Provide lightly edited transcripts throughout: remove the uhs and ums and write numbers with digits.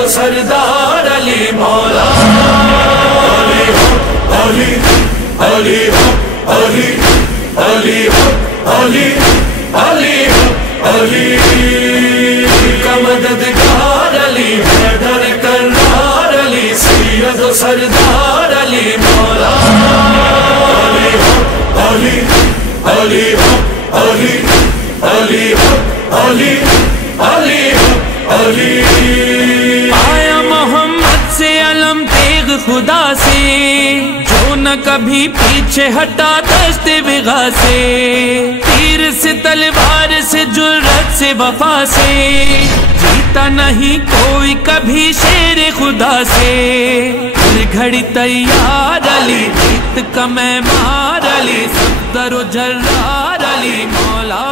सैयद सरदार अली मौला। अली अली अली अली अली अली अली अली का मददगार अली हैदर करार अली सैयद सरदार अली मौला। अली अली अली अली अली अली अली अली आया मोहम्मद से अलम तेग खुदा से, जो न कभी पीछे हटा दश्ते बिगा से। तीर से तलवार से जुर्रत से वफा से, जीता नहीं कोई कभी शेर खुदा से। हर घड़ी तैयार अली, जीत का मैमार अली, सफदर जर्रार अली मौला।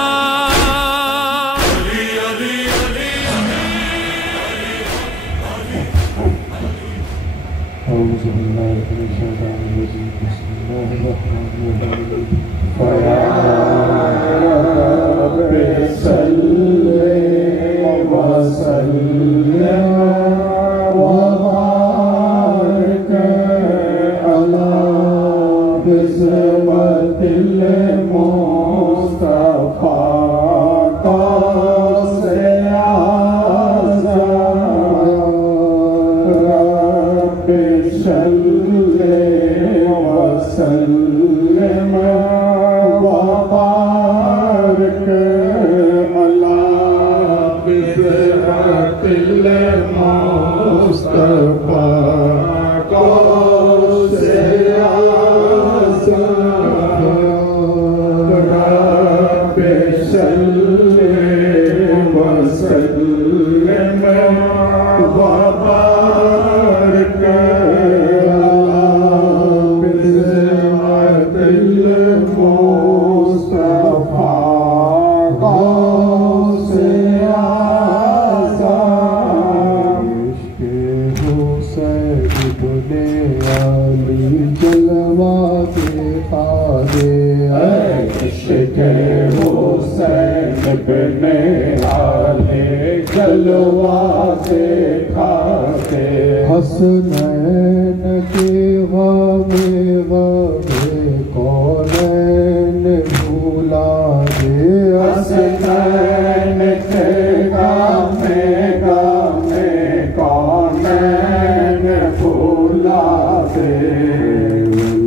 हसनैन के गमे गमे कौनैन भूला दे। हसनैन के गमे गमे कौनैन भूला दे।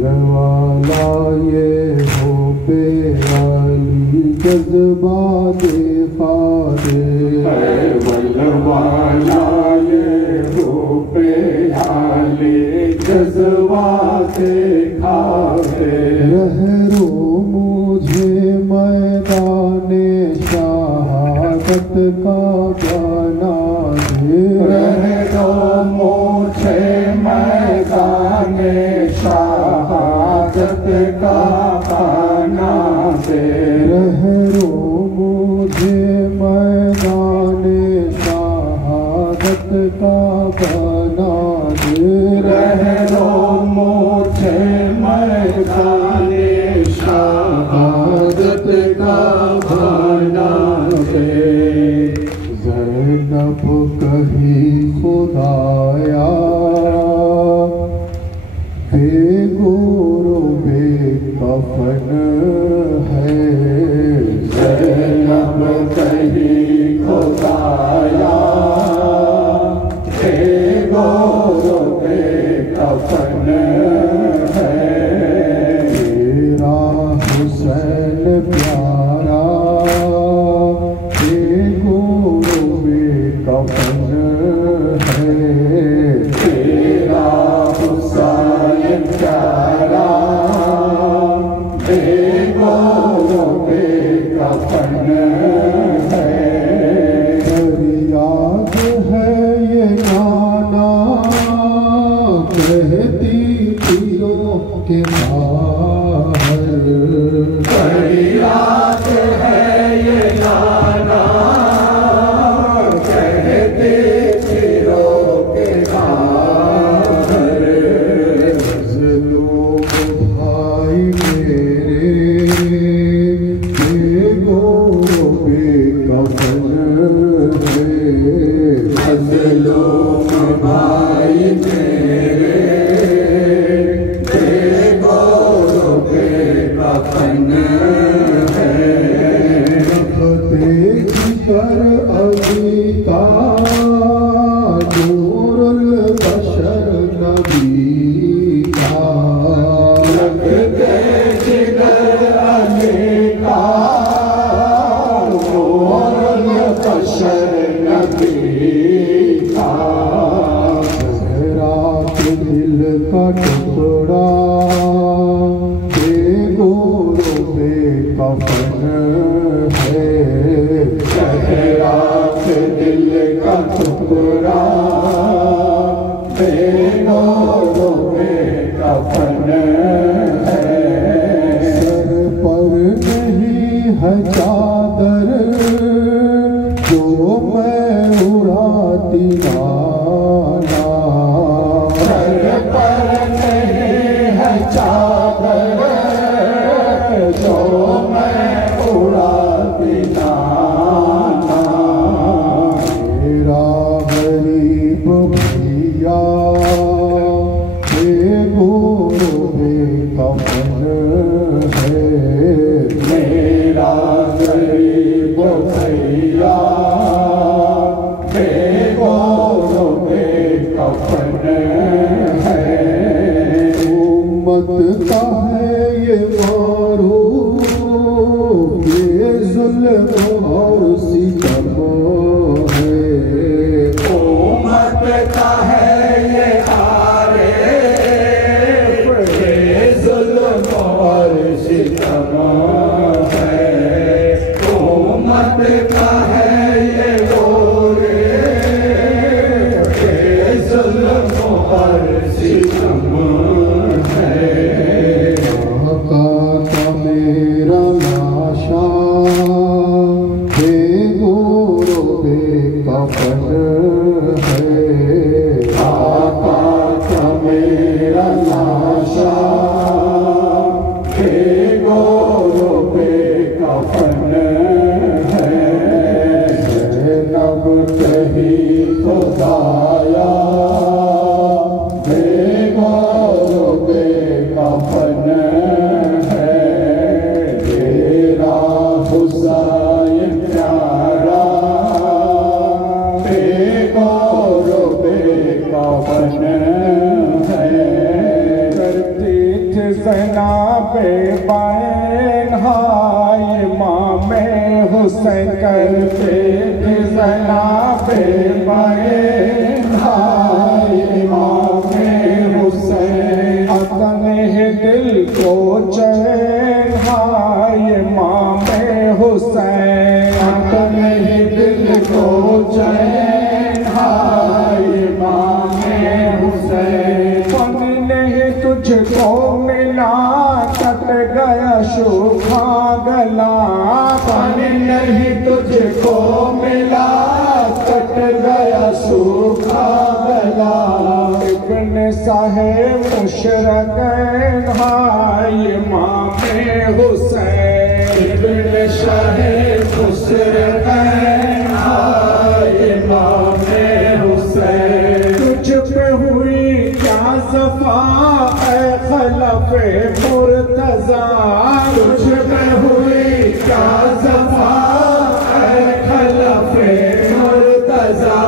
वलवाला ये हो बेअली जज्बात फादे। वलवाला जज्बाते खाते। रहरो मुझे मैदाने शहादत का बना दे। रहरो मुझे मैदाने शहादत का बना दे। रहरो मुझे मैदाने शहादत का बना दे। रहरो मुझे मैदाने शहादत का बना दे। ज़ैनब कही खुदाया बेगोरो बेकफन है। ज़ैनब कही खुदाया बेगोरो बेकफन है। तेरा हुसैन प्यारा बेगोरो बेकफन है। तेरा हुसैन प्यारा बेगोरो बेकफन है। फरियाद है ये नाना कहती तीरों के बाहर। फरियाद है ये नाना कहते तीरों के बाहर। मज़लूम भाई मेरे बेगोरो बेकफन है। मज़लूम का टुकड़ा बेगोरों पे कफन है। चेहरा पे दिल का टुकड़ा बेगोरों पे कफन है। सर पर नहीं है चादर जो मैं उड़ाती नाना। सर पर नहीं है चादर जो मैं उड़ाती नाना। मेरा गरीब भैया बेगोरों पे कफन है। मेरा गरीब भैया बेगोरों पे कफन है। उम्मत का है ये मारूफ, ये जुल्म और सितम है। उम्मत का है ये आरिफ, ये जुल्म और सितम है। उम्मत का है ये गोरे, ये जुल्म और सितम है। आका का मेरा लाशा बेगोरों पे कफन है। आका का मेरा लाशा बेगोरों पे कफन है। ज़ैनब कही खुदाया बेगोरों पे कफन है। तेरा हुसैन प्यारा बेगोरों पे कफन है। करती थी ज़नाबे बैन हाय इमामे हुसैन। करते थे ज़नाबे बैन हाय इमामे हुसैन। अपने दिल को चैन हाय इमामे हुसैन। अपने दिल को चैन हाय इमामे हुसैन। पन नहीं तुझको मिला कट गया सूखा गला। पन नहीं तुझको मिला कट गया सूखा गला। इब्न साहेब मुशरकैन हाय इमामे हुसैन। इब्न साहेब मुशरकैन हाय इमामे हुसैन। तुझ पे हुई क्या ज़फ़ा ऐ खलफ़े मुर्तज़ा। तुझ पे हुई क्या ज़फ़ा ऐ खलफ़े मुर्तज़ा।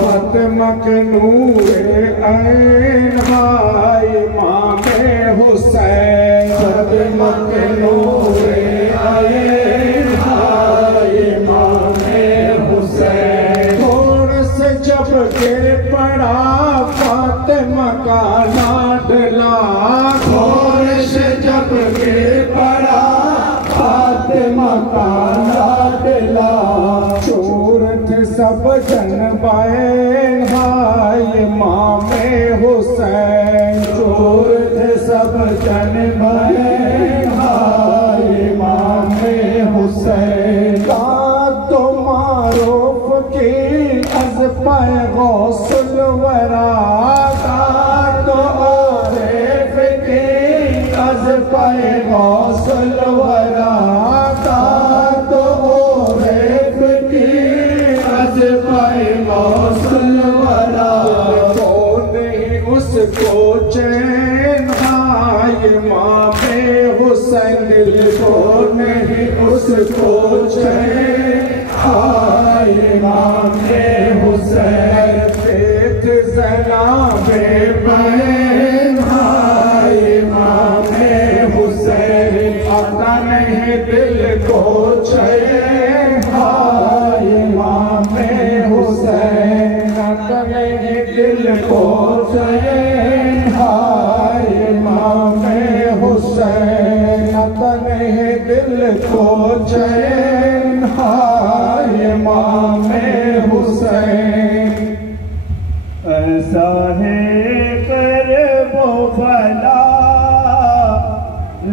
फ़ातिमा के नूरे ऐन हाय इमामे हुसैन। फ़ातिमा के नूरे ऐन हाय इमामे हुसैन। थोड़े से जब गिर पड़ा फ़ातिमा का लाडला। थोड़े से जब गिर पड़ा फ़ातिमा का लाडला। चोर थे सब जनबैन हाय इमामे हुसैन। चोर थे सब जनबैन हाय इमामे हुसैन। तो मारूफ की अज़ पाए गौसुल वरा। तो आरिफ की अज़ पाए गौसुल वरा। तो आरिफ की अज़ पाए गौसुल वरा। तो नहीं उसको चैन हाय इमामे हुसैन। दिल को नहीं उसको चैन हाय इमामे हुसैन। पेट ज़नाबे बैन हाय इमामे हुसैन। आता नहीं दिल को चैन हाय इमामे हुसैन। आता नहीं दिल को चैन हाय को चैन हाय इमामे हुसैन। ऐसा है करबो भला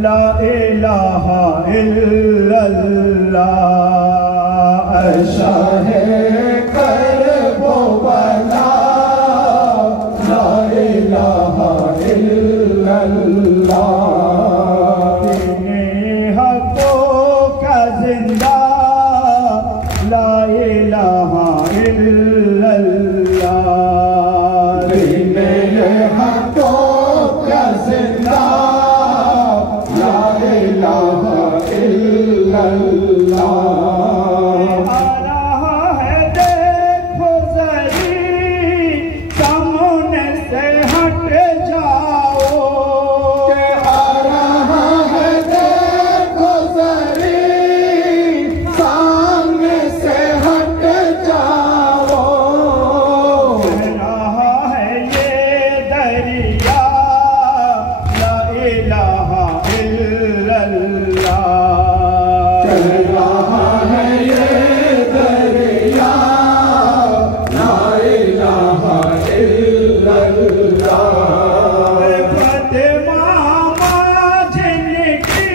ला इलाहा इल्लल्लाह। ऐसा है करबो भला ला इलाहा इल्लल्लाह। का जिंदा ला इलाहा इल्लल्लाह। दीने हकों का जिंदा ला इलाहा इल्लल्लाह। आ रहा है देखो जरी सामने से हट जाओ। के आ रहा है देखो जरी सामने से हट जाओ। बह रहा है ये दरिया ला इलाहा इल्लल्लाह। चल रहा है ये दरिया ला इलाहा इल्लल्लाह। फातिमा जिनकी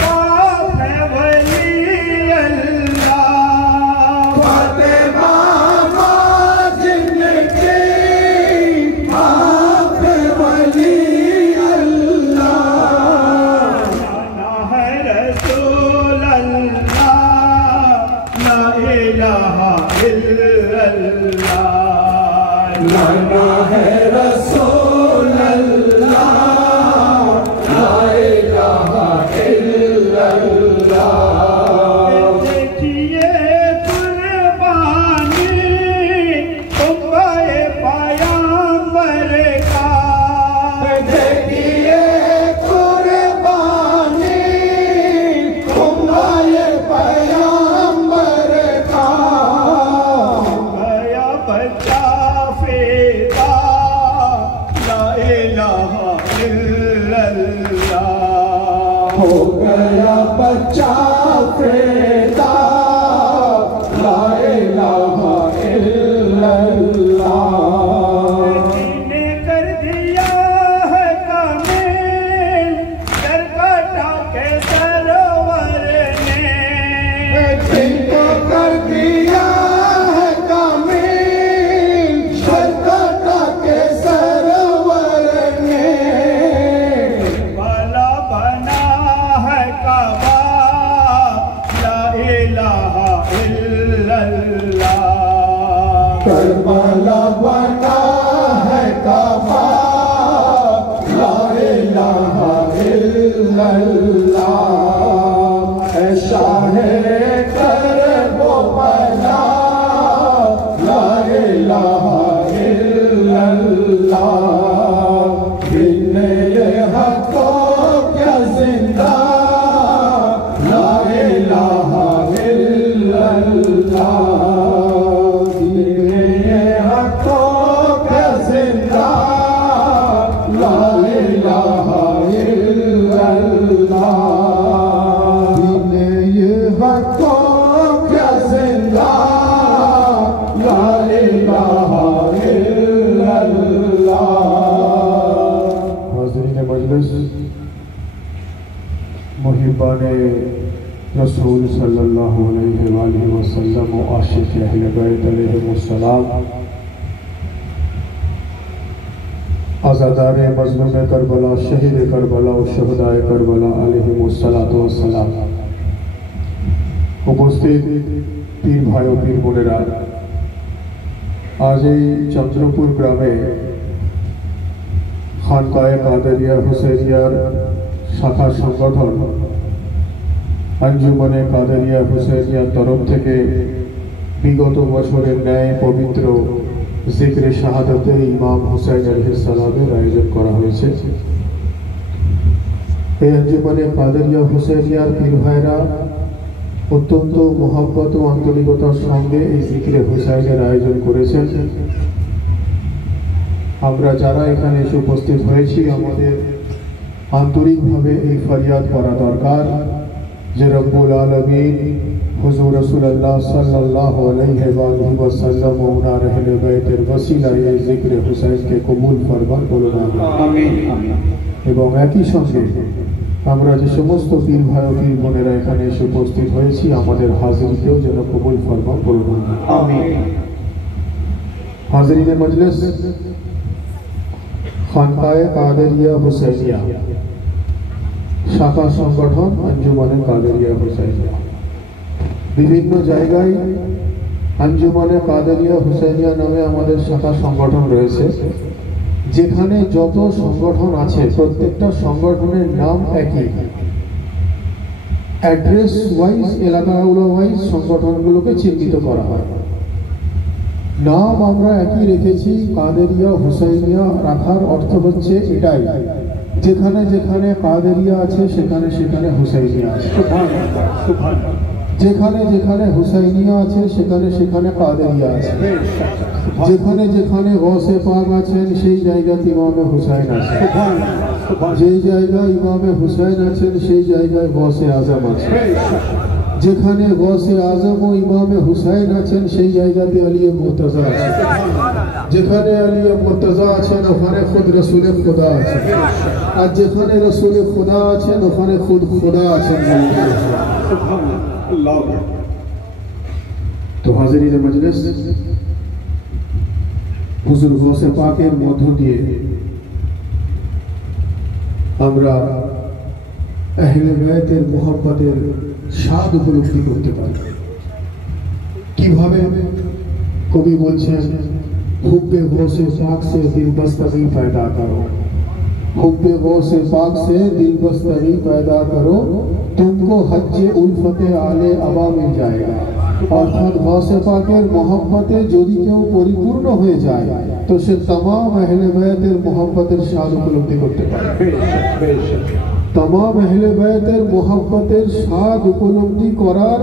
बात है वली अल्लाह। फातिमा जिनकी आप वली अल्लाह। जाना है रसूल अल्लाह ला इलाहा इल्लल्लाह। लाना है रसूल अल्लाह ला इलाहा इल्लल्लाह। देखिए कुर्बानी उम्मे पैगंबर का। देखिए कुर्बानी उम्मे पैगंबर का। गया बच्चा फेदा ला इलाहा इल्लल्लाह। हो गया बच्चा फेदा ला इलाहा इल्लल्लाह। ने कर दिया है कामिल सर कटा के सरवर ने। जिनको कर दिया है कामिल शरकता के सरवर ने। वाला बना है काबा ला इलाहा इल्लल्लाह। करबला बना है काबा ला इलाहा इल्लल्लाह। ऐसा है करबो बना ला इलाहा इल्लल्लाह। बिन ये हकों क्या जिंदा ला इलाहा इल्लल्लाह। बिन ये हकों क्या जिंदा ला इलाहा इल्लल्लाह। बिन ये हकों क्या जिंदा ला इलाहा इल्लल्लाह। हाज़रीन मजलिस, मुहिब्बाने रसूल सल्लल्लाहु अलैहि वसल्लम व आशिक़ अहले बैत अलैहिमुस्सलाम, आज़ादारे मज़लूम करबला, शहीद करबला और शहदाए करबला अलैहिमुस्सलातु वस्सलाम, उपस्थित पीर भाई और पीर बोनेरा, आज चंद्रपुर ग्रामे खानकाए कादरिया हुसैनियार शाखा संगठन अंजुमने कादरिया हुसैनिया तरफ থেকে বিগত বছরের ন্যায় পবিত্র জিকরে শাহাদাতে ইমাম হুসাইন আলাইহিস সালামের আয়োজন করা হয়েছে। এই अंजुमने कादरिया हुसैनिয়ার পীর ভাইরা অত্যন্ত মহব্বত ও আন্তরিকতার সঙ্গে এই জিকরে হুসাইনের আয়োজন করেছেন। আমরা যারা এখানে এসে উপস্থিত হয়েছি আমাদের আন্তরিকভাবে এই ফরিয়াদ করা দরকার যে রব্বুল আলামিন হুজুর রাসূলুল্লাহ সাল্লাল্লাহু আলাইহি ওয়া সাল্লাম ও ওনার আহলে বাইতের ওসিলায় এই জিকরে হুসাইনকে কবুল ফরমান বলুন আমিন। এবং একই সঙ্গে আমরা যে সমস্ত পীর ভাই ও পীর বোনেরা এখানে এসে উপস্থিত হয়েছি আমাদের হাজিরিকেও যেন কবুল ফরমান বলুন আমিন। হাজিরিনে মজলিস, খানকায়ে কাদেরিয়া হুসাইনিয়া শাখা সংগঠন আঞ্জুমানে কাদেরিয়া হুসাইনিয়া, বিভিন্ন জায়গায় আঞ্জুমানে কাদেরিয়া হুসাইনিয়া নামে আমাদের শাখা সংগঠন রয়েছে। যেখানে যত সংগঠন আছে প্রত্যেকটা সংগঠনের নাম একই, অ্যাড্রেস ওয়াইজ এলাকাগুলো ওয়াইজ সংগঠনগুলোকে চিহ্নিত করা হয়। নাম আমরা একই রেখেছি, কাদেরিয়া হুসাইনিয়া রাখার অর্থ হচ্ছে এটাই, যেখানে যেখানে কাদেরিয়া আছে সেখানে সেখানে হুসাইনিয়া আছে, যেখানে যেখানে হুসাইনিয়া আছে সেখানে সেখানে কাদেরিয়া আছে, যেখানে যেখানে গৌসে পাক আছেন সেই জায়গাতে ইমামে হুসাইন আছে, যেই জায়গায় ইমামে হুসাইন আছেন সেই জায়গায় গৌসে আজম আছে, যেখানে গৌসে আজম ও ইমামে হুসাইন আছেন সেই জায়গাতে আলিয়ে মুর্তজা আছে, যেখানে আলিয়ে মুর্তজা আছেন ওখানে খুদ রসুল খুদা আছে, আর যেখানে রসুল খুদা আছেন ওখানে খুদ খুদা আছেন। তো হাজিরিনে মজলিস, হুজুর গৌসে পাকের মধ্য দিয়ে আমরা আহলে বাইতের মুহাব্বতের স্বাদ উপলব্ধি করতে পারি। কিভাবে? কবি বলছেন, হুব্বে গৌসে পাক সে দিল বস্তগি पैदा करो, हुब्बे गौसे पाक से दिल बस्तगी पैदा करो, तुमको हज्जे उल्फते आले अबा मिल जाएगा। অর্থাৎ গৌসে পাকের মহব্বতে যদি কেউ পরিপূর্ণ হয়ে যায় তো সে तमाम আহলে বাইতের মহব্বতের স্বাদ উপলব্ধি করতে পারে। तमाम আহলে বাইতের মহব্বতের স্বাদ উপলব্ধি করার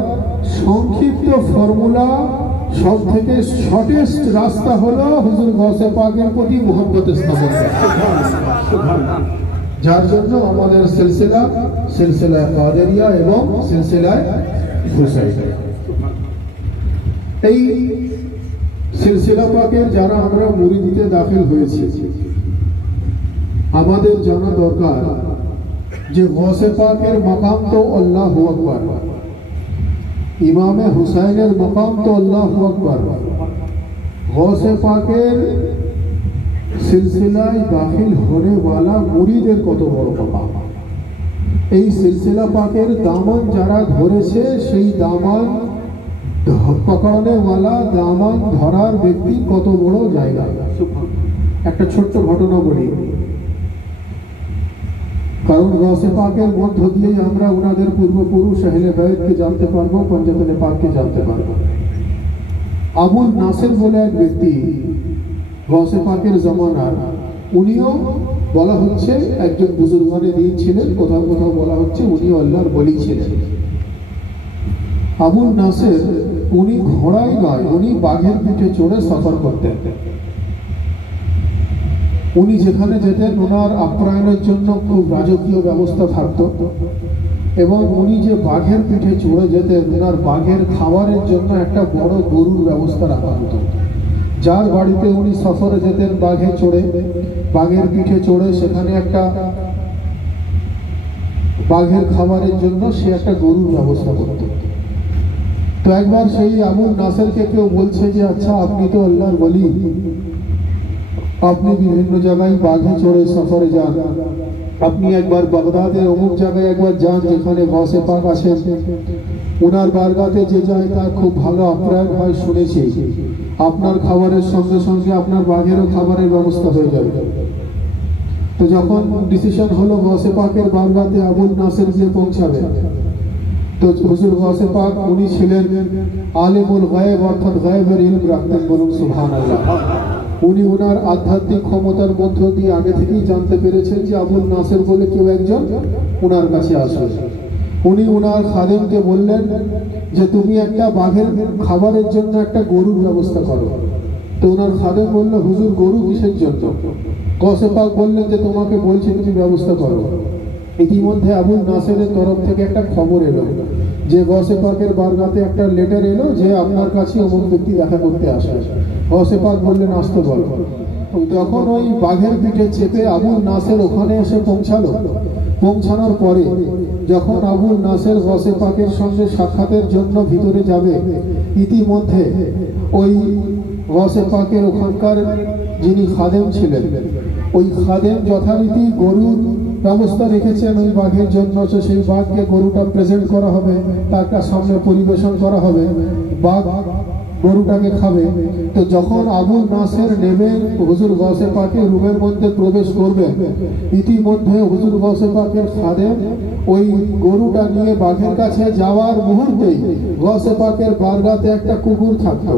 সংক্ষিপ্ত ফর্মুলা, সব থেকে শর্টেস্ট রাস্তা হলো হুজুর গৌসে পাকের প্রতি মহব্বত স্থাপন করা। যার জন্য আমাদের সিলসিলা কাদেরিয়া এবং সিলসিলা হুসাইনিয়া, এই সিলসিলা পাকের যারা আমরা মুরিদিতে দাখিল হয়েছি, আমাদের জানা দরকার যে গৌসে পাকের মাকাম তো আল্লাহু আকবার, ইমামে হুসাইনের মাকাম তো আল্লাহু আকবার, গৌসে পাকের সিলসিলায় দাখিল होने वाला মুরিদের কত বড় মাকাম। এই সিলসিলা পাকের দামান যারা ধরেছে সেই দামান পকড়নে वाला, দামান ধরার ব্যক্তি কত বড় জায়গা। একটা ছোট্ট ঘটনা বলি, কারণ গৌসে পাকের মধ্য দিয়ে আমরা ওনাদের পূর্বপুরুষ আহলে বাইতকে জানতে পারবো, পঞ্জাতনে পাককে জানতে পারবো। আবুল নাসির বলে এক ব্যক্তি গৌসে পাকের জামানার, উনিও বলা হচ্ছে একজন বুজুর্গানে দিন ছিলেন, কোথাও কোথাও বলা হচ্ছে উনিও আল্লাহর ওলি ছিলেন। আবুল নাসির উনি ঘোড়ায় নয়, উনি বাঘের পিঠে চড়ে সফর করতেন। উনি যেখানে যেতেন ওনার আপ্যায়নের জন্য খুব রাজকীয় ব্যবস্থা থাকতো, এবং উনি যে বাঘের পিঠে চড়ে যেতেন ওনার বাঘের খাবারের জন্য একটা বড় গরুর ব্যবস্থা রাখা হতো। যার বাড়িতে উনি সফরে যেতেন বাঘে চড়ে, বাঘের পিঠে চড়ে, সেখানে একটা বাঘের খাবারের জন্য সে একটা গরুর ব্যবস্থা করত। তো একবার সেই আবুল নাসিরকে কেউ বলছে যে আচ্ছা আপনি তো আল্লাহর ওলি, আপনি বিভিন্ন জায়গায় বাঘে চড়ে সফরে যান, আপনি একবার বাগদাদের অমুক জায়গায় একবার যান যেখানে গৌসে পাক আছেন, ওনার বারগাতে যে যায় তার খুব ভালো আপ্যায়ন হয় শুনেছি, আপনার খাবারের সঙ্গে সঙ্গে আপনার বাঘেরও খাবারের ব্যবস্থা হয়ে যাবে। তো যখন ডিসিশন হলো গৌসে পাকের বারগাতে আবুল নাসির যে পৌঁছাবে, তো হুজুর গৌসে পাক উনি ছিলেন আলিমুল গায়ব, অর্থাৎ গায়বের ইলম রাখতেন, বলুন সুবহানাল্লাহ। উনি ওনার আধ্যাত্মিক ক্ষমতার মধ্য দিয়ে আগে থেকেই জানতে পেরেছেন যে আবুল নাসির বলে কেউ একজন ওনার কাছে আসবে। উনি ওনার খাদেমকে বললেন যে তুমি একটা বাঘের খাবারের জন্য একটা গরুর ব্যবস্থা করো। তো ওনার খাদেম বলল হুজুর গরু কিসের জন্য? গৌসে পাক বললেন যে তোমাকে বলছি তুমি ব্যবস্থা করো। ইতিমধ্যে আবুল নাসেরের তরফ থেকে একটা খবর এলো যে গৌসে পাকের বারগাতে একটা লেটার এলো যে আপনার কাছে অমুক ব্যক্তি দেখা করতে আসে। গৌসে পাক বললেন আসতে বলো। যখন ওই বাঘের পিঠে চেপে আবুল নাসের ওখানে এসে পৌঁছানোর পরে যখন আবুল নাসের গৌসে পাকের সঙ্গে সাক্ষাতের জন্য ভিতরে যাবে, ইতিমধ্যে ওই গৌসে পাকের ওখানকার যিনি খাদেম ছিলেন, ওই খাদেম যথারীতি গরুর ব্যবস্থা রেখেছেন ওই বাঘের জন্য। সেই বাঘকে গরুটা প্রেজেন্ট করা হবে, তার সামনে পরিবেশন করা হবে, বাঘ গরুটাকে খাবে। তো যখন আবুল নাসের নেবে হুজুর গৌসে পাকের রুমের মধ্যে প্রবেশ করবে, ইতিমধ্যে হুজুর গৌসে পাকের খাদেম ওই গরুটা নিয়ে বাঘের কাছে যাওয়ার মুহূর্তেই গৌসে পাকের বারগাতে একটা কুকুর থাকতো,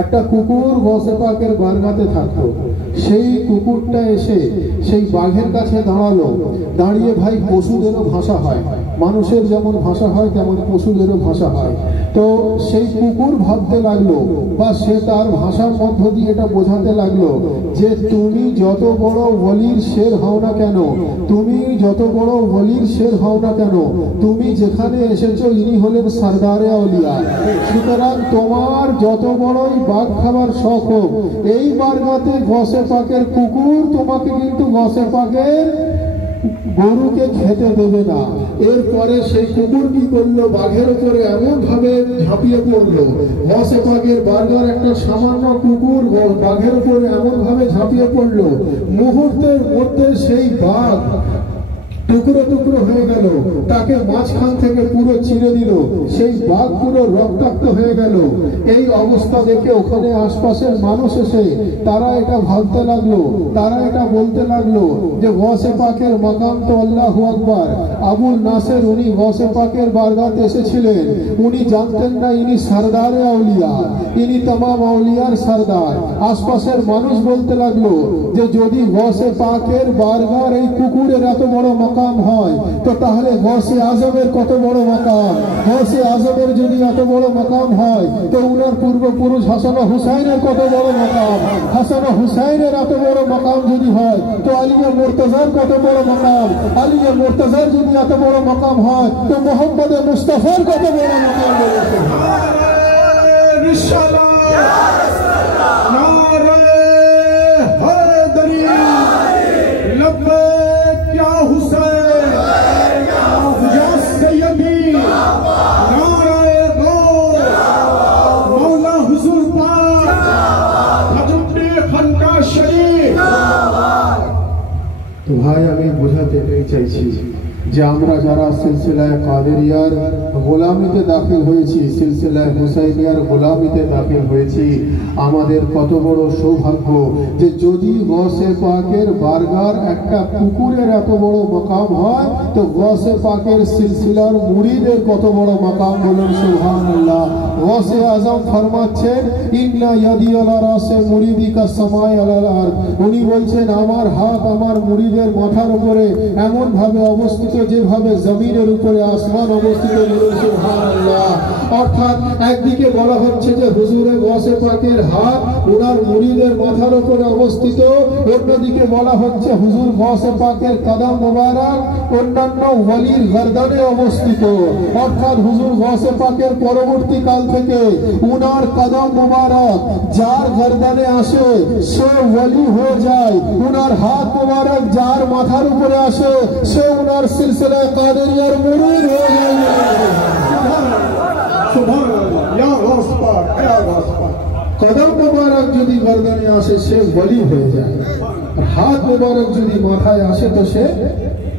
একটা কুকুর গৌসে পাকের বারগাতে থাকতো। সেই কুকুরটা এসে সেই বাঘের কাছে দাঁড়ালো, দাঁড়িয়ে ভাই পশুদেরও ভাষা হয়, মানুষের যেমন ভাষা হয় তেমন পশুদেরও ভাষা হয়। তো সেই কুকুর ভাবতে লাগলো বা সে তার ভাষার মধ্য দিয়ে এটা বোঝাতে লাগলো যে তুমি যত বড় ওলির শের হও না কেন, তুমি যত বড় ওলির শের হও না কেন, তুমি যেখানে এসেছো ইনি হলেন সরদারে আউলিয়া। সুতরাং তোমার যত বড়ই বাঘ খাবার শখ হোক, এই বারগাতে গৌসে পাকের কুকুর তোমাকে কিন্তু গৌসে পাকের গরুকে খেতে দেবে না। এরপরে সেই কুকুর কি করলো, বাঘের উপরে এমন ভাবে ঝাঁপিয়ে পড়লো, গৌসে পাকের বারগার একটা সামান্য কুকুর বাঘের উপরে এমন ভাবে ঝাঁপিয়ে পড়লো, মুহূর্তের মধ্যে সেই বাঘ টুকরো টুকরো হয়ে গেল, তাকে মাঝখান থেকে পুরো চিরে দিল, সেই বাঘ পুরো রক্তাক্ত হয়ে গেল। এই অবস্থা দেখে ওখানে আশপাশের মানুষ এসে তারা এটা ভাবতে লাগলো, তারা এটা বলতে লাগলো যে গৌসে পাকের মাকাম তো আল্লাহু আকবার। আবুল নাসের উনি গৌসে পাকের বারগাতে এসেছিলেন, উনি জানতেন না ইনি সরদারে আউলিয়া, ইনি तमाम আউলিয়ার সরদার। আশপাশের মানুষ বলতে লাগলো যে যদি গৌসে পাকের বারগার এই কুকুরের এত বড় মাকাম হয় তো তাহলে গৌসে আজমের কত বড় মাকাম, গৌসে আজমের যদি এত বড় মাকাম হয় তো উনার পূর্বপুরুষ হাসান হুসাইনের কত বড় মাকাম, হাসান হুসাইনের এত বড় মাকাম যদি হয় তো আলিয়া মুর্তজার কত বড় মাকাম, আলিয়া মুর্তজার যদি এত বড় মাকাম হয় তো মোহাম্মদ মুস্তাফার কত বড় মাকাম। তো ভাই আমি বোঝাতে এটাই চাইছি যে আমরা যারা সিলসিলায় কাদেরিয়ার গোলামিতে দাখিল হয়েছি, সিলসিলায় হুসাইনিয়ার গোলামিতে দাখিল হয়েছি, আমাদের কত বড় সৌভাগ্য যে যদি গৌসে পাকের বারগার একটা কুকুরের এত বড় মাকাম হয় তো গৌসে পাকের সিলসিলার মুরিদের কত বড় মাকাম, বলুন সুবহানাল্লাহ। গৌসে আজম ফরমাচ্ছেন ইন্না ইয়াদি আলা রাসে মুরিদিকা সামাই আলাল আরদ, উনি বলছেন আমার হাত আমার মুরিদের মাথার উপরে এমন ভাবে অবস্থিত যেভাবে জমিনের উপরে আসমান অবস্থিত, বলুন সুবহানাল্লাহ। অর্থাৎ একদিকে বলা হচ্ছে যে হুজুরে গৌসে পাকের হাত ওনার মুরিদের মাথার উপরে অবস্থিত, অন্যদিকে বলা হচ্ছে হুজুর গৌসে পাকের কদম মোবারক অন্যান্য ওলির গর্দানে অবস্থিত। অর্থাৎ হুজুর গৌসে পাকের পরবর্তী কাল থেকে উনার কদম মোবারক যার গর্দানে আসে সে ওলি হয়ে যায়, উনার হাত মোবারক যার মাথার উপরে আসে সে উনার সিলসিলা কাদেরিয়ার মুরিদ হয়ে যায়। সুবহানাল্লাহ, ইয়া গৌস পাক, ইয়া গৌস পাক। কদম মোবারক যদি গর্দানে আসে সে ওলি হয়ে যায়, আর হাত মোবারক যদি মাথায় আসে তো সে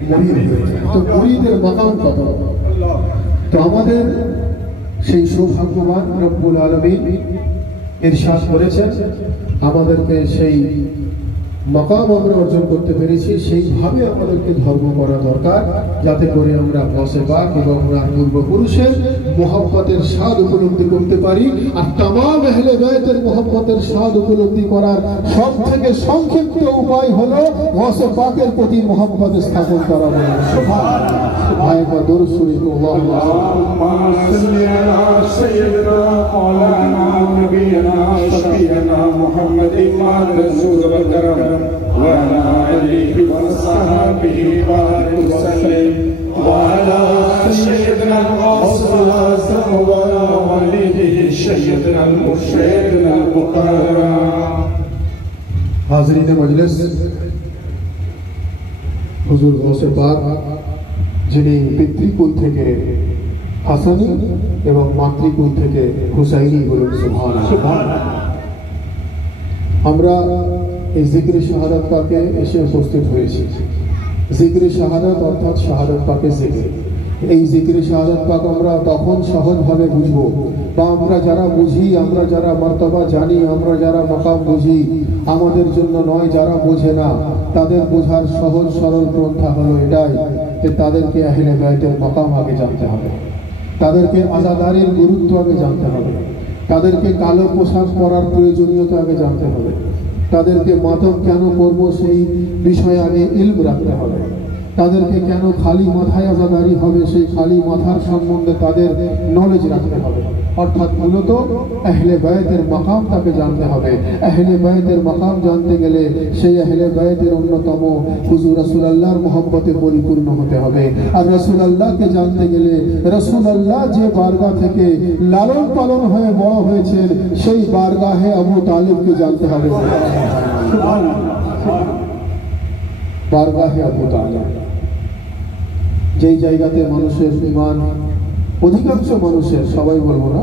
মুরিদ হয়ে যায়। তো মুরিদের মাকাম কত। তো আমাদের সেই সৌভাগ্যবান রব্বুল আলামিন ইরশাদ করেছেন আমাদেরকে সেই মাকাম আমরা অর্জন করতে পেরেছি, সেইভাবে আমাদেরকে ধর্ম করা দরকার যাতে করে আমরা গৌসে পাক এবং ওনার পূর্বপুরুষের মোহাব্বতের স্বাদ উপলব্ধি করতে পারি। আর তামাম আহলে বাইতের মোহাব্বতের স্বাদ উপলব্ধি করার সব থেকে সংক্ষিপ্ত উপায় হলো গৌসে পাকের প্রতি মোহাব্বত স্থাপন করা। সুবহানাল্লাহ। ভাইবা দরুদ শরীফ আল্লাহুম্মা সাল্লি আলা সাইয়্যিদিনা মাওলানা নবিয়িনা শাফিঈনা মুহাম্মাদিন মা রাসূল ওয়াল কারাম المكرم وعلى آله وصحبه وبارك وسلم وعلى سيدنا الغوث الأعظم ووليه سيدنا المرشد المكرم हाज़रीन मजलिस हुजूर गौसे पाक যিনি পিতৃকুল থেকে হাসানি এবং মাতৃকুল থেকে হুসাইনি বলুন সুবহানাল্লাহ। আমরা এই জিক্রে শাহাদাত পাকে এসে উপস্থিত হয়েছি। জিক্রে শাহাদাত অর্থাৎ শাহাদাত পাকে জিক্র। এই জিক্রে শাহাদাত পাক আমরা তখন সহজভাবে বুঝবো বা আমরা যারা বুঝি, আমরা যারা মর্তবা জানি, আমরা যারা মাকাম বুঝি, আমাদের জন্য নয়, যারা বোঝে না তাদের বোঝার সহজ সরল পন্থা হলো এটাই যে তাদেরকে আহলে বাইতের মাকাম আগে জানতে হবে, তাদেরকে আযাদারির গুরুত্ব আগে জানতে হবে, তাদেরকে কালো পোশাক পরার প্রয়োজনীয়তা আগে জানতে হবে, তাদেরকে মাতম কেন করবো সেই বিষয়ে আগে ইলম রাখতে হবে, তাদেরকে কেন খালি মাথায় আযাদারি হবে সেই খালি মাথার সম্বন্ধে তাদের নলেজ রাখতে হবে। অর্থাৎ মূলত আহলে বাইতের মাকাম তাকে জানতে হবে। আহলে বাইতের মাকাম জানতে গেলে সেই আহলে বাইতের অন্যতম হুজুর রাসূলুল্লাহর মহব্বতে পরিপূর্ণ হতে হবে। আর রাসূলুল্লাহকে জানতে গেলে রাসূলুল্লাহ যে বারগাহ থেকে লালন পালন হয়ে বড় হয়েছেন সেই বারগাহে আবু তালিবকে জানতে হবে। বারগাহে আবু তালিব যেই জায়গাতে মানুষের ঈমান, অধিকাংশ মানুষের, সবাই বলবো না,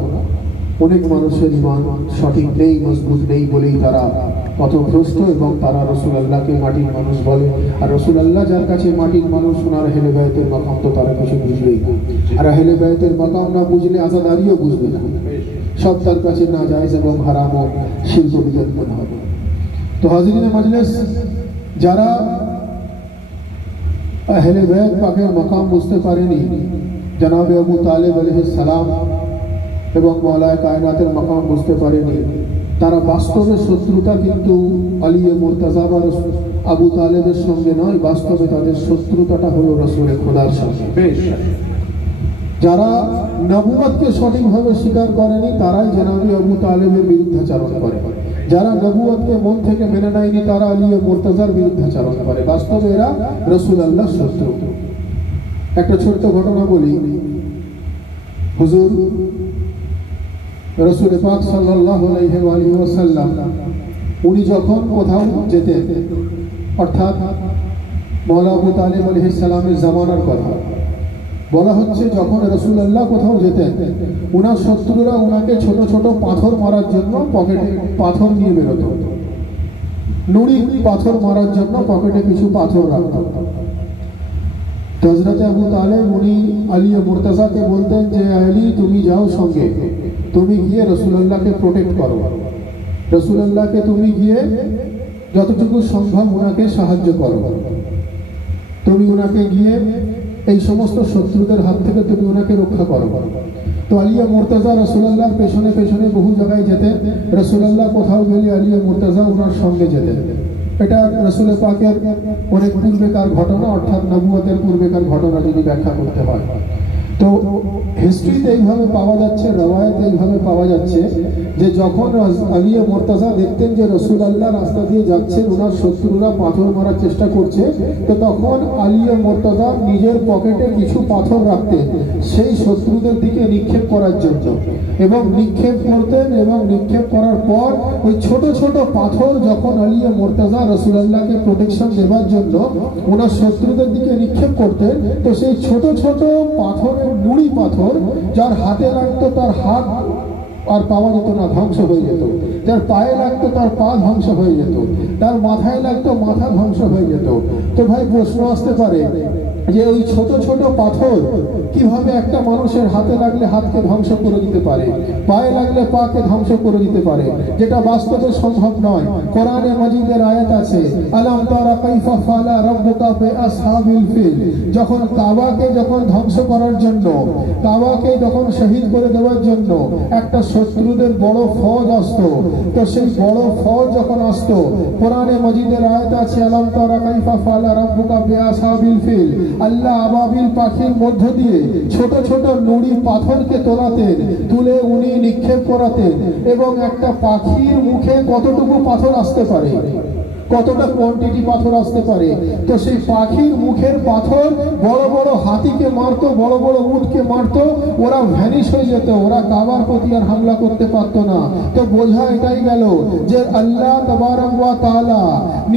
অনেক মানুষের ঈমান সঠিক নেই, মজবুত নেই বলেই তারা পথভ্রষ্ট এবং তারা রাসূলুল্লাহকে মাটির মানুষ বলে। আর রাসূলুল্লাহ যার কাছে মাটির মানুষ, ওনার আহলে বাইতের মাকাম তো তারা কিছু বুঝবেই না। আর আহলে বাইতের মাকাম না বুঝলে আযাদারিও বুঝবে না, সব তার কাছে নাজায়েজ এবং হারাম ও শিরক ও বিদআত মনে হবে। তো হাজিরিনে মজলিস, যারা আহলে বাইত পাকের মাকাম বুঝতে পারেনি, জনাবে আবু তালেব আলাইহিস সালাম এবং মাওলায়ে কায়নাতের মাকাম বুঝতে পারেনি, তারা বাস্তবে শত্রুতা কিন্তু আলী মুর্তজা বা আবু তালেবের সঙ্গে নয়, বাস্তবে তাদের শত্রুতাটা হলো রাসূলে খোদার সঙ্গে। যারা নবুয়তকে সঠিকভাবে স্বীকার করেনি তারাই জনাবে আবু তালেবের বিরুদ্ধাচরণ করে, যারা নবুয়তকে মন থেকে মেনে নেয়নি তারা আলী মুর্তজার বিরুদ্ধাচরণ করে। বাস্তবে এরা রাসূলুল্লাহর শত্রু। একটা ছোট্ট ঘটনা বলি। হুজুর রাসূল পাক সাল্লাল্লাহু আলাইহি ওয়াসাল্লাম উনি যখন কোথাও যেতেন, অর্থাৎ মাওলা আবু তালিব আলাইহিস সালামের জামানার কথা বলা হচ্ছে, যখন রাসূলুল্লাহ কোথাও যেতেন ওনার শত্রুরা ওনাকে ছোট ছোট পাথর মারার জন্য পকেটে পাথর নিয়ে বেরোত, নুড়ি পাথর মারার জন্য পকেটে কিছু পাথর রাখত। হযরত আবু তালেব উনি আলী মুর্তজাকে বলতেন যে আলী তুমি যাও সঙ্গে, তুমি গিয়ে রাসূলুল্লাহকে প্রোটেক্ট করো, রাসূলুল্লাহকে তুমি গিয়ে যতটুকু সম্ভব ওনাকে সাহায্য করো, তুমি ওনাকে গিয়ে এই সমস্ত শত্রুদের হাত থেকে তুমি ওনাকে রক্ষা করো। তো আলী মুর্তজা রাসূলুল্লাহর পেছনে পেছনে বহু জায়গায় যেতেন, রাসূলুল্লাহ কোথাও গেলে আলী মুর্তজা ওনার সঙ্গে যেতেন। এটা রাসূল পাকের অনেক পূর্বেকার ঘটনা, অর্থাৎ নবুয়তের পূর্বেকার ঘটনা যদি ব্যাখ্যা করতে হয়। তো হিস্ট্রিতে এইভাবে পাওয়া যাচ্ছে, রওয়ায়াতে এইভাবে পাওয়া যাচ্ছে যে যখন আলী মুর্তজা দেখতেন যে রাসূলুল্লাহ রাস্তা দিয়ে যাচ্ছেন, ওনার শত্রুরা পাথর মারার চেষ্টা করছে, তো তখন আলী মুর্তজা নিজের পকেটে কিছু পাথর রাখতেন সেই শত্রুদের দিকে নিক্ষেপ করার জন্য, এবং নিক্ষেপ করতেন, এবং নিক্ষেপ করার পর ওই ছোট ছোট পাথর যখন আলী মুর্তজা রাসূলুল্লাহকে প্রোটেকশন দেওয়ার জন্য ওনার শত্রুদের দিকে নিক্ষেপ করতেন, তো সেই ছোট ছোট পাথরের নুড়ি পাথর যার হাতে লাগতো তার হাত আর পাওয়া যেত না, ধ্বংস হয়ে যেত, যার পায়ে লাগতো তার পা ধ্বংস হয়ে যেত, তার মাথায় লাগতো মাথা ধ্বংস হয়ে যেত। তো ভাই প্রশ্ন আসতে পারে যে ওই ছোট ছোট পাথর কিভাবে একটা মানুষের হাতে লাগলে হাতকে ধ্বংস করে দিতে পারে, পায়ে লাগলে পাকে ধ্বংস করে দিতে পারে, যেটা বাস্তবে সম্ভব নয়। কোরআনে মাজিদের আয়াত আছে, আলাম তারা কাইফা ফাআলা রাব্বুকা বিআসহাবিল ফিল, যখন কাবাকে যখন ধ্বংস করার জন্য, কাবাকে যখন শহীদ করে দেওয়ার জন্য একটা শত্রুদের বড় ফৌজ আসতো, তো সেই বড় ফৌজ যখন আসতো, কোরআনে মাজিদের আয়াত আছে, আলাম তারা কাইফা ফাআলা রাব্বুকা বিআসহাবিল ফিল, আল্লাহ আবাবিল পাখির মধ্য দিয়ে ছোট ছোট নুড়ি পাথরকে তোলাতেন, তুলে উনি নিক্ষেপ করাতেন, এবং একটা পাখির মুখে কতটুকু পাথর আসতে পারে কতটা কোয়ান্টিটি পাথর আসতে পারে। তো সেই পাখির মুখের পাথর বড় বড় হাতিকে মারতো, বড় বড় উটকে মারতো, ওরা ভ্যানিশ হয়ে যেত, ওরা কাবার প্রতি আর হামলা করতে পারতো না। তো বোঝা এটাই গেল যে আল্লাহ তাবারক ওয়া তাআলা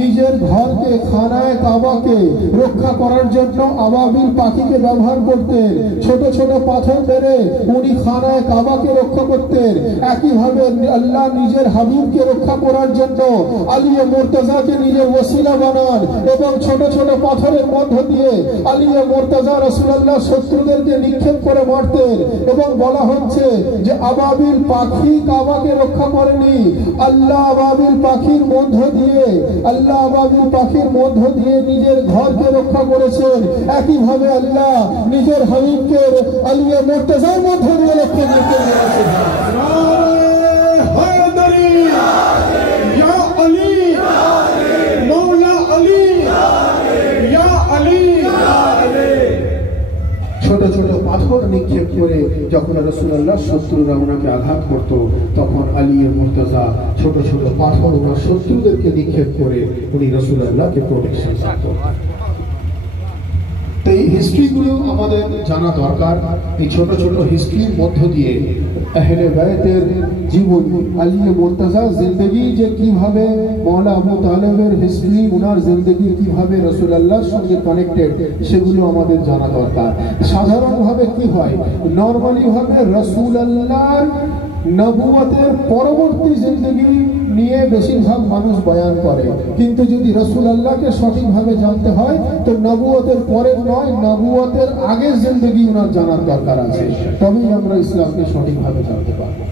নিজের ঘরকে, খানায়ে কাবাকে রক্ষা করার জন্য আবাবিল পাখিকে ব্যবহার করতেন। ছোট ছোট পাথর মেরে উনি খানায়ে কাবাকে রক্ষা করতেন। একইভাবে আল্লাহ নিজের হাবিবকে রক্ষা করার জন্য আলিয়ে মুর্তজাকে নিজের ওসিলা বানান এবং ছোট ছোট পাথরের মধ্য দিয়ে আলিয়ে মুর্তজা রাসূলুল্লাহ শত্রুদেরকে নিক্ষেপ করে মারতেন। এবং বলা হচ্ছে যে আবাবিল পাখি কাবাকে রক্ষা করেনি, আল্লাহ আবাবিল পাখির মধ্য দিয়ে নিজের ঘরকে রক্ষা করেছেন। একইভাবে আল্লাহ নিজের হাবিবকে আলিয়ে মুর্তজার মধ্য দিয়ে রক্ষা করেছেন। ছোট ছোট পাথর নিক্ষেপ করে যখন রাসূলুল্লাহ শত্রুরা ওনাকে আঘাত করত, তখন আলিয়ে মুর্তজা ছোট ছোট পাথর ওনার শত্রুদেরকে নিক্ষেপ করে উনি রাসূলুল্লাহকে প্রোটেকশন করতেন। তো এই হিস্ট্রিগুলো আমাদের জানা দরকার। এই ছোট ছোট হিস্ট্রির মধ্য দিয়ে আহলে বাইতের জীবন, আলিয়ে মুর্তজা জিন্দেগি যে কিভাবে, মাওলা আবু তালেবের হিস্ট্রি, উনার জিন্দেগি কিভাবে রাসূলুল্লাহর সঙ্গে কানেক্টেড, সেগুলো আমাদের জানা দরকার। সাধারণভাবে কি হয়, নরমালি ভাবে রাসূলুল্লাহর নবুয়তের পরবর্তী জিন্দেগি নিয়ে বেশিরভাগ মানুষ বয়ান করে, কিন্তু যদি রাসূলুল্লাহকে সঠিকভাবে জানতে হয় তো নবুয়তের পরের নয়, নবুয়তের আগের জিন্দেগি ওনার জানার দরকার আছে, তবেই আমরা ইসলামকে সঠিকভাবে জানতে পারবো।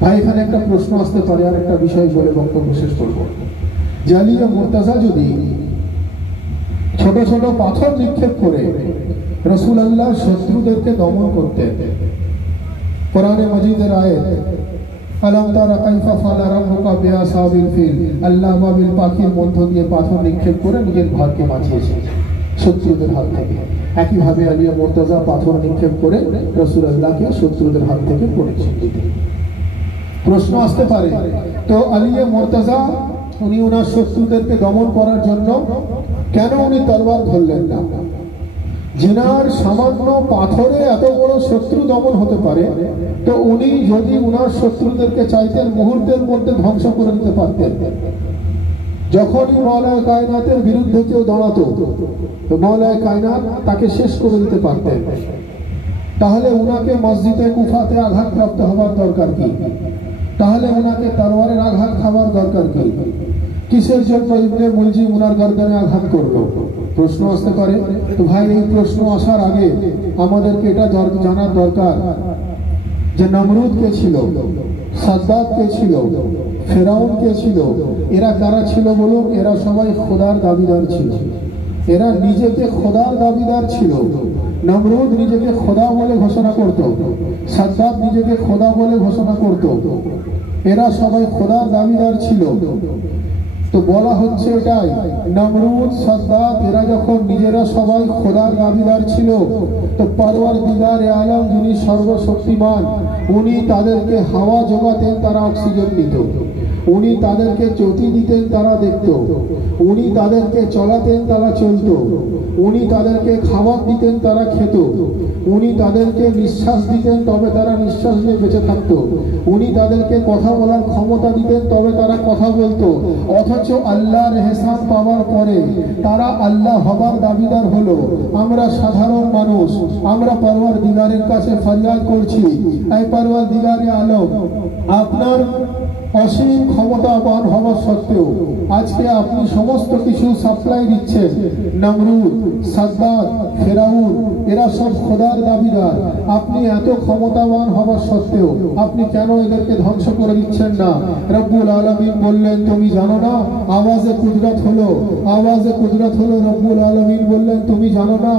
ভাই, এখানে একটা প্রশ্ন আসতে পারে, আর একটা বিষয় বলে বক্তব্য শেষ করবো। আলিয়ে মুর্তজা যদি ছোট ছোট পাথর নিক্ষেপ করে রাসূলুল্লাহর শত্রুদেরকে দমন করতেন, কোরআনে মাজিদের আয়াত আলাম তারা কাইফা ফাআলা রাব্বুকা বিআসহাবিল ফিল, আল্লাহ আবাবিল পাখির মধ্য দিয়ে পাথর নিক্ষেপ করে নিজের ঘরকে বাঁচিয়েছেন শত্রুদের হাত থেকে। একইভাবে আলিয়ে মুর্তজা পাথর নিক্ষেপ করে রাসূলুল্লাহকে শত্রুদের হাত থেকে প্রোটেকশন দিতেন। প্রশ্ন আসতে পারে, তো আলিয়ে মুর্তজা উনি ওনার শত্রুদেরকে দমন করার জন্য কেন উনি তরবার ধরলেন না? जिनार सामान्य पाथरे एत बड़ शत्रु दमन होते पारे तो उनी यदि उनार शत्रुदेरके चाइतेन मुहूर्तेर मध्य ध्वंस करे दिते पारतेन। যখনই মাওলায়ে কায়নাতের বিরুদ্ধে কেউ দাঁড়াতো তো মাওলায়ে কায়নাত তাকে শেষ করে দিতে পারতেন। তাহলে উনাকে মসজিদে কুফাতে আঘাতপ্রাপ্ত হওয়ার দরকার কি? তাহলে উনাকে তরবারের আঘাত খাওয়ার দরকার কি? কিসের জন্য ইবনে মুলজিম উনার গর্দনে আঘাত করলো? প্রশ্ন আসতে পারে। তো ভাই, এই প্রশ্ন আসার আগে আমাদেরকে এটা জানার দরকার যে নমরুদ কে ছিল, সাদ্দাত কে ছিল, ফেরাউন কে ছিল, এরা কারা ছিল বলুন? এরা সবাই খোদার দাবিদার ছিল। এরা নিজেকে খোদার দাবিদার ছিল। নমরুদ নিজেকে খোদা বলে ঘোষণা করত, সাদ্দাত নিজেকে খোদা বলে ঘোষণা করত। এরা সবাই খোদার দাবিদার ছিল। তো বলা হচ্ছে এটাই, নমরুদ সাদ্দাত এরা যখন নিজেরা সবাই খোদার দাবিদার ছিল তো পরওয়ারদিগারে আলম যিনি সর্বশক্তিমান উনি তাদেরকে হাওয়া যোগাতেন, তারা অক্সিজেন নিত। উনি তাদেরকে চটি দিতেন, তারা দেখত। উনি তাদেরকে চলাতেন, তারা চলত। উনি তাদেরকে খাবার দিতেন, তারা খেত। উনি তাদেরকে নিঃশ্বাস দিতেন, তবে তারা নিঃশ্বাস নিয়ে বেঁচে থাকতো। উনি তাদেরকে কথা বলার ক্ষমতা দিতেন, তবে তারা কথা বলতো। অথচ আল্লাহর এহসান পাওয়ার পরে তারা আল্লাহ হবার দাবিদার হলো। আমরা সাধারণ মানুষ, আমরা পরওয়ারদিগারের কাছে ফরিয়াদ করছি, এই পরওয়ারদিগারে আলম আপনার অসীম ক্ষমতাবান হওয়া সত্ত্বেও আজকে আপনি সমস্ত কিছু সাপ্লাই দিচ্ছেন। নমরুদ, সাদ্দাত, ফেরাউন এরা সব খোদার দাবিদার। আপনি এত ক্ষমতাবান হওয়া সত্ত্বেও আপনি কেন এদেরকে ধ্বংস করে দিচ্ছেন না? রব্বুল আলামিন বললেন, তুমি জানো না? আওয়াজে কুদরত হলো, আওয়াজে কুদরত হলো। রব্বুল আলামিন বললেন, তুমি জানো না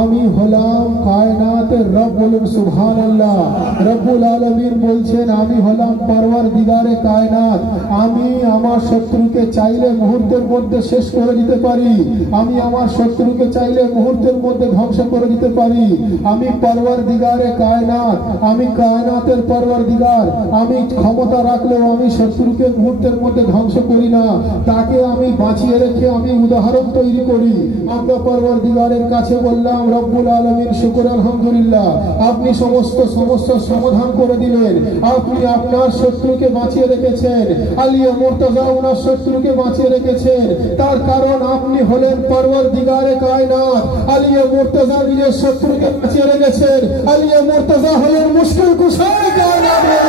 আমি হলাম কায়নাতের রব? বলুন সুবহানাল্লাহ। রব্বুল আলামিন বলছেন, আমি হলাম পরওয়ারদিগারে কায়নাত, আমি আমার শত্রুকে চাইলে মুহূর্তের মধ্যে শেষ করে দিতে পারি, আমি আমার শত্রুকে চাইলে মুহূর্তের মধ্যে ধ্বংস করে দিতে পারি। আমি পরওয়ারদিগারে কায়নাত, আমি কায়নাতের পরওয়ারদিগার। আমি ক্ষমতা রাখলেও আমি শত্রুকে মুহূর্তের মধ্যে ধ্বংস করি না, তাকে আমি বাঁচিয়ে রেখে আমি উদাহরণ তৈরি করি। আমরা পরওয়ারদিগারের কাছে বললাম, রব্বুল আলামিন শুকর আলহামদুলিল্লাহ, আপনি সমস্ত সমস্যার সমাধান করে দিলেন, আপনি আপনার শত্রুকে বাঁচিয়ে রেখেছেন। আলিয়া মুর্তজা ওনার শত্রুকে বাঁচিয়ে রেখেছেন, তার কারণ আপনি হলেন পরওয়ারদিগারে কায়নাত। আলিয়া মুর্তজা নিজের শত্রুকে বাঁচিয়ে রেখেছেন, আলিয়া মুর্তজা হলেন মুশকিল কুশায় কায়নাতের।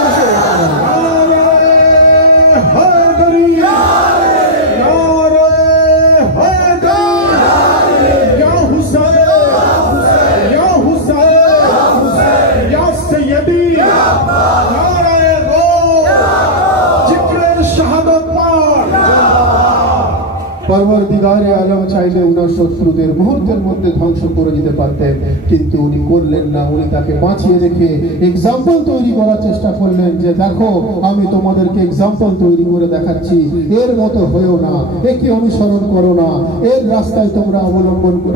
পরওয়ারদিগারে আলম চাইলে উনার শত্রুদের মুহূর্তের মধ্যে ধ্বংস করে দিতে পারতেন, কিন্তু উনি করলেন না। উনি তাকে বাঁচিয়ে রেখে এক্সাম্পল তৈরি করার চেষ্টা করলেন, যে দেখো আমি তোমাদেরকে এক্সাম্পল তৈরি করে দেখাচ্ছি, এর মতো হয়েও না, একে অনুসরণ করো না, এর রাস্তায় তোমরা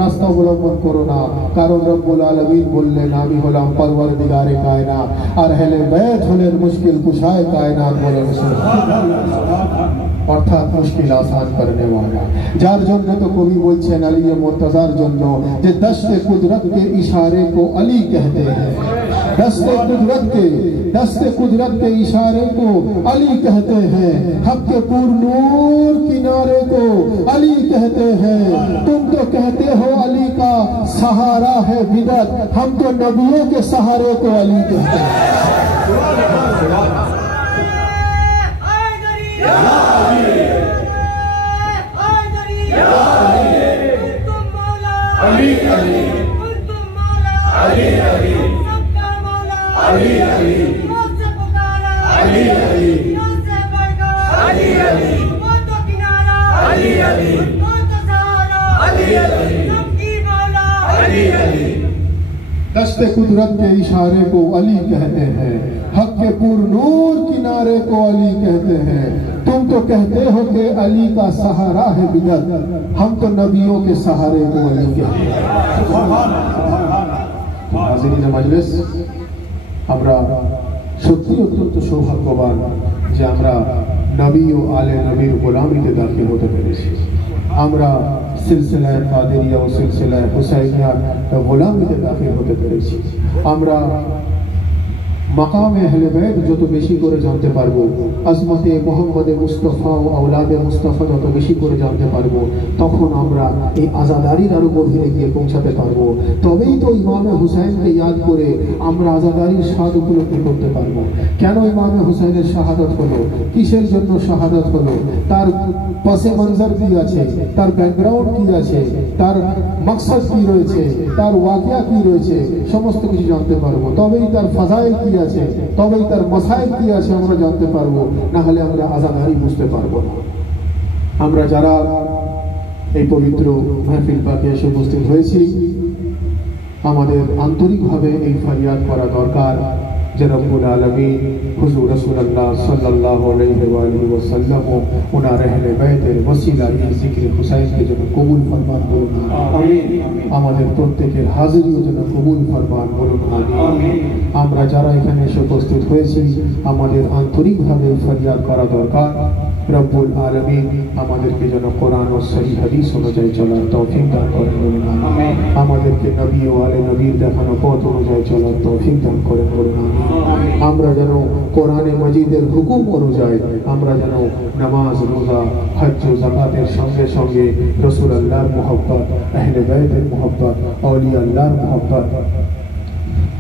রাস্তা অবলম্বন করো না। কারণ রব্বুল আলামিন বললেন, আমি হলাম পরওয়ারদিগারে কায়নাত, আর আহলে বাইত হলেন মুশকিল কুশায় কায়নাত। বলেন অর্থাৎ মুশকিল আসান করনে ওয়ালা। যার জন্য তো কবি বলছেন আলিয়ে মুর্তজার জন্য, যে দস্তে কুদরত के इशारे को अली कहते हैं, दस्ते कुदरत के इशारे को अली कहते हैं, हक के पूर्ण नूर किनारे को अली कहते हैं। तुम तो कहते हो अली का सहारा है बिदत, हम तो नबियों के सहारे को अली कहते हैं। अली अली अली अली सबका मौला अली अली मुझसे पुकारा अली अली मुझसे बढ़कर अली अली वो तो किनारा अली अली वो तो सहारा अली अली सबकी मौला अली अली। दस्ते कुदरत के इशारे को अली कहते हैं, हक के पुरनूर किनारे को अली कहते हैं। तुम तो कहते हो कि अली का सहारा है बिदत, हम तो नबियों के सहारे को अली कहते हैं। हाज़िरीन मजलिस, আমরা সত্যি অত্যন্ত সৌভাগ্যবান যে আমরা নবী ও আলে নবীর গোলামিতে দাখিল হতে পেরেছি। আমরা সিলসিলায়ে কাদেরিয়া ও সিলসিলায়ে হুসাইনিয়া গোলামিতে দাখিল হতে পেরেছি। আমরা মাকামে আহলে বাইত যত বেশি করে জানতে পারবো, আজমতে মুহাম্মদে মুস্তাফা ও আওলাদে মুস্তাফা যত বেশি করে জানতে পারবো, তখন আমরা এই আজাদারির আরো গভীরে গিয়ে পৌঁছাতে পারবো। তবেই তো ইমামে হুসাইনকে ইয়াদ করে আমরা আজাদারির স্বাদ উপলব্ধি করতে পারবো। কেন ইমামে হুসাইনের শাহাদাত হলো, কিসের জন্য শাহাদাত হলো, তার পাশে মঞ্জর কি আছে, তার ব্যাকগ্রাউন্ড কি আছে, তার মকসদ কি রয়েছে, তার ওয়াকিয়া কি রয়েছে, সমস্ত কিছু জানতে পারবো। তবেই তার ফাজাইল কি আছে, তবেই তার মাসাইল কি আছে আমরা জানতে পারবো, না হলে আমরা আজাদারি বুঝতে পারবো না। আমরা যারা এই পবিত্র মাহফিল পাকে এসে উপস্থিত হয়েছি, আমাদের আন্তরিকভাবে এই ফরিয়াদ করা দরকার যে রব্বুল আলামিন হুজুর রাসূলুল্লাহ সাল্লাল্লাহু আলাইহি ওয়া আলিহি ওয়াসাল্লাম ওনার আহলে বাইতের ওসিলায় জিকির হুসাইনকে যেন কবুল ফরমান বলুন আমিন। আমাদের প্রত্যেকের হাজিরিও যেন কবুল ফরমান বলুন আমিন। আমরা যারা এখানে এসে উপস্থিত হয়েছি, আমাদের আন্তরিকভাবে ফরিয়াদ করা দরকার রব্বুল আলামিন আমাদেরকে যেন কোরআন ও সহিহ হাদিস অনুযায়ী চলার তৌফিক দান করেন বলুন আমিন। আমাদেরকে নবী ও আলে নবীর দেখানো পথ অনুযায়ী চলার তৌফিক দান করেন বলুন আমিন। আমরা যেন কোরআনে মাজিদের হুকুম অনুযায়ী আমরা যেন নামাজ, রোজা, হজ ও যাকাতের সঙ্গে সঙ্গে রাসূলুল্লাহর মুহাব্বত, আহলে বাইতের মুহাব্বত, আউলিয়া আল্লাহর মুহাব্বত,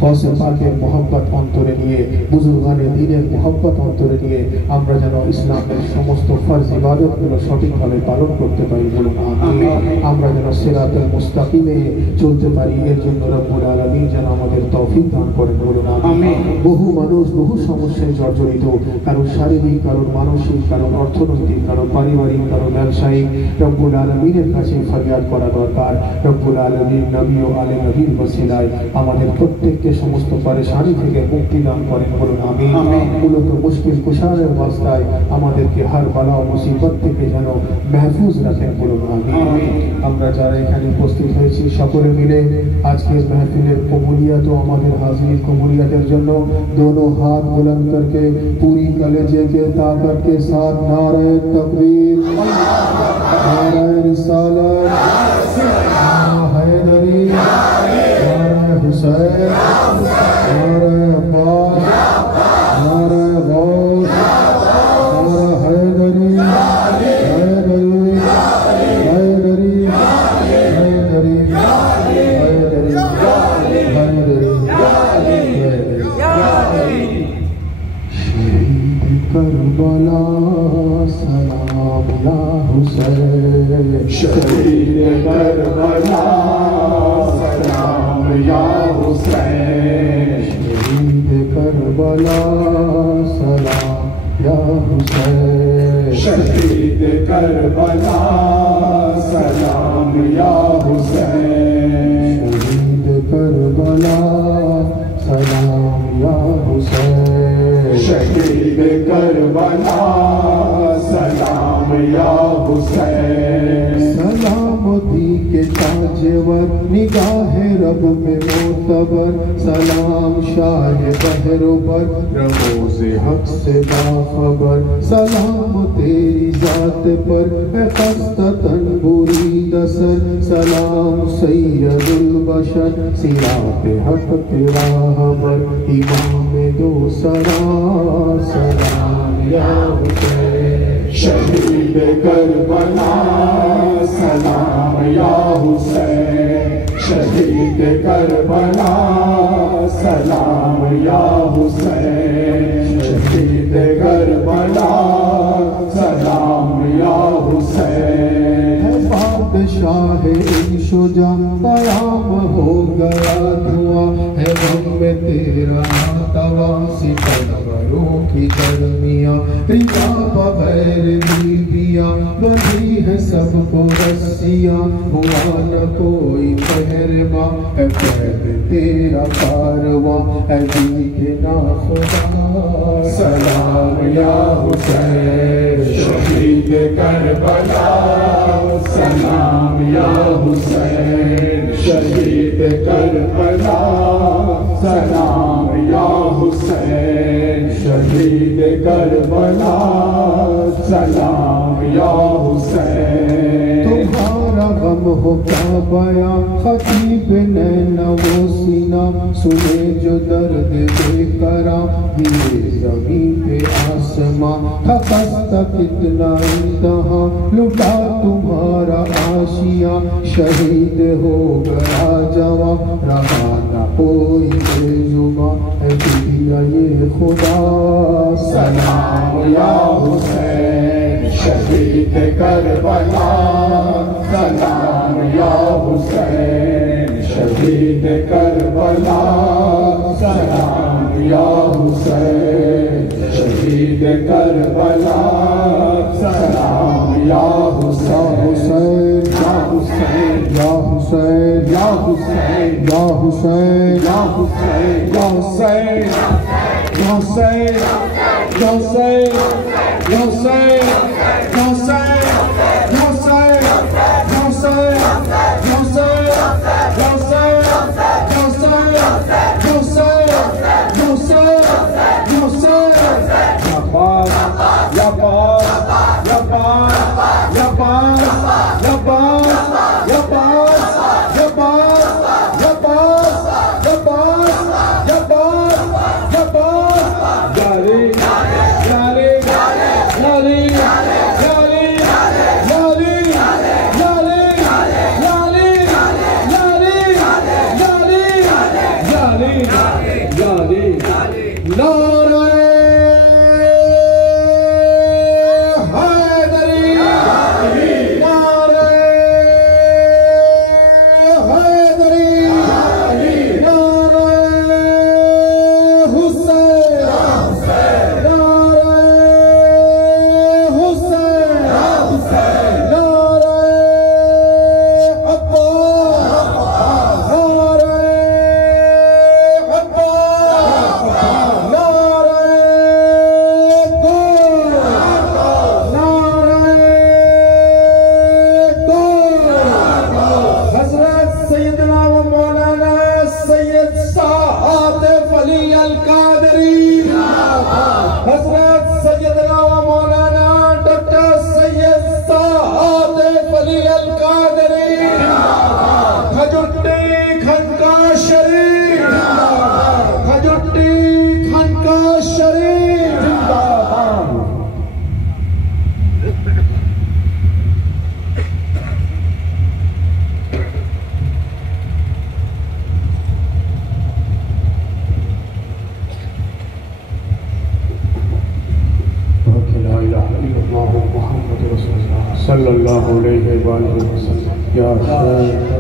গৌসে পাকের মুহাব্বত অন্তরে নিয়ে, বুজুর্গানে দ্বীনের মুহাব্বত অন্তরে নিয়ে আমরা যেন ইসলামের সমস্ত ফরজ ইবাদতগুলো সঠিকভাবে পালন করতে পারি বলুন আমিন। আমরা যেন সিরাতুল মুস্তাকিমে চলতে পারি, এর জন্য রব্বুল আলামিন যেন আমাদের তৌফিক দান করেন বলুন আমিন। বহু মানুষ বহু সমস্যায় জর্জরিত, কারণ শারীরিক, কারণ মানসিক, কারণ অর্থনৈতিক, কারণ পারিবারিক, কারণ ব্যবসায়িক। রব্বুল আলামিনের কাছে ফরিয়াদ করা দরকার, রব্বুল আলামিন নবী ও আলে নবীর ওসিলায় আমাদের প্রত্যেককে আমাদেরকে সমস্ত পরেশানি থেকে মুক্তি দান করেন, বলুন আমিন। মূলত মুশকিল কুশার অবস্থায় আমাদেরকে হার বালা ও মুসিবত থেকে যেন महफूज রাখেন, বলুন আমিন। আমরা যারা এখানে উপস্থিত হয়েছি সকলে মিলে আজকের महफिलेर कबूलियत ও আমাদের हाजिर कबूलियतेर जन्य दोनों हाथ बुलंद करके पूरी कलेजे के ताकत के साथ नारे तकबीर, नारे रिसालत, नारे हैदरी, नारे हुसैन, नारे अब्बास, नारे गौस, नारे हैदरी, हैदरी, हैदरी, हैदरी, हैदरी, हैदरी। शहीद करबला सलाम या हुसैन, शहीद करबला सलाम या हुसैन, शहीद करबला सलाम या हुसैन, शहीद करबला सलाम या हुसैन, शहीद करबला सलाम या हुसैन, शहीद करबला सलाम या हुसैन। सलामती के ताजवर निगाहे रब में मोतबर, सलाम शाह बहरोबर रमोज़े हक से बाखबर, सलाम तेरी जात पर है खस्ततन बुरी दसर, सलाम सैयदुल बशर सिरात हक के राहबर, इमाम दो सरा सलाम या हुसैन, शहीद करबला सलाम या हुसैन, शहीद करबला सलाम या हुसैन, शहीद करबला सलाम या हुसैन। बादशाह शुजा कयाम हो गया धुआं है गम में तेरा तवा, सितमबरों की गर्मियाँ रिजा बगैर बीबिया, बंधी है सबको रस्सियाँ, हुआ न कोई पहरवा है कैद तेरा कारवां, है के ना खुदा सलाम या हुसैन, शहीद करबला सलाम या हुसैन, शहीद करबला सलाम या हुसैन, शहीद करबला सलाम या हुसैन। तुम्हारा गम हो क्या बया खतीब ने नवो सीना, सुने जो दर्द बेकरा ये जमीन पे आसमां, खस्ता कितना इंतहा लुटा तुम्हारा आशिया, शहीद हो गया जवा रहा न कोई बेजुबां, है दिया ये खुदा सलाम या हुसैन, शहीद करबला सलाम या हुसैन, शहीद करबला सलाम या हुसैन, शहीद करबला सलाम या हुसैन, या हुसैन, या हुसैन, या हुसैन, या हुसैन, या हुसैन, या हुसैन, या हुसैन, या हुसैन, या हुसैन, या हुसैन, या हुसैन, या हुसैन, या हुसैन, या हुसैन, या हुसैन, या हुसैन, या हुसैन, या हुसैन, या पास, या पास, या पास, या पास, या पास, या पास, या पास, या पास, या पास, या पास, या पास, यारे, यारे, यारे, यारे, सल्लल्लाहु अलैहि वसल्लम। या शेख